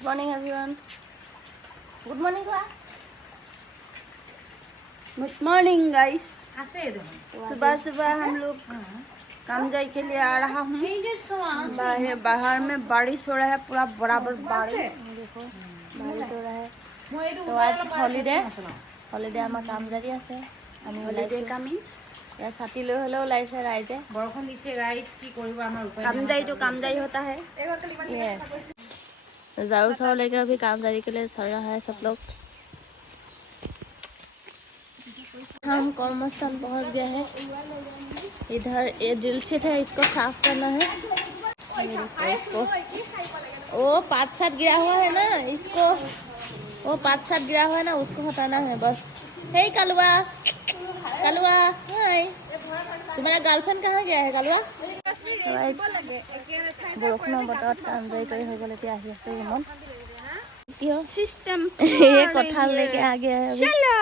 Good morning everyone. Good morning हुआ। Good morning guys. सुबह सुबह हम लोग काम जाए के लिए आ रहा हूँ। बाहर में बारिश हो रहा है, पूरा बराबर बारिश। देखो बारिश हो रहा है। तो आज हॉलिडे आमार काम जारी আছে। আমি हॉलिडे कामिंग या ছাতি লৈ হলেও ওলাইছে ৰাইজে। বৰষুণ দিছে গাইস, কি কৰিব আমাৰ উপায় নাই। कामदाई तो कामदाई होता है। यस, झाड़ू छाड़ू लेके अभी काम जारी के लिए चल रहा है सब लोग। हम कर्मस्थान पहुंच गए हैं। इधर ये ड्रिल शीट है, इसको साफ करना है। इसको वो पात छात गिरा हुआ है ना, इसको वो पात छात गिरा हुआ है ना, उसको हटाना है बस। हे कलवा, कलवा हाय, तुम्हारा गर्लफ्रेंड कहाँ गया है कलवा? बरखुणर बतৰত काम जारी কৰি হৈ গ'ল। এতিয়া আহি আছে ৰুমত। सिस्टम ये कठाल लेके आ गया है अभी। चलो।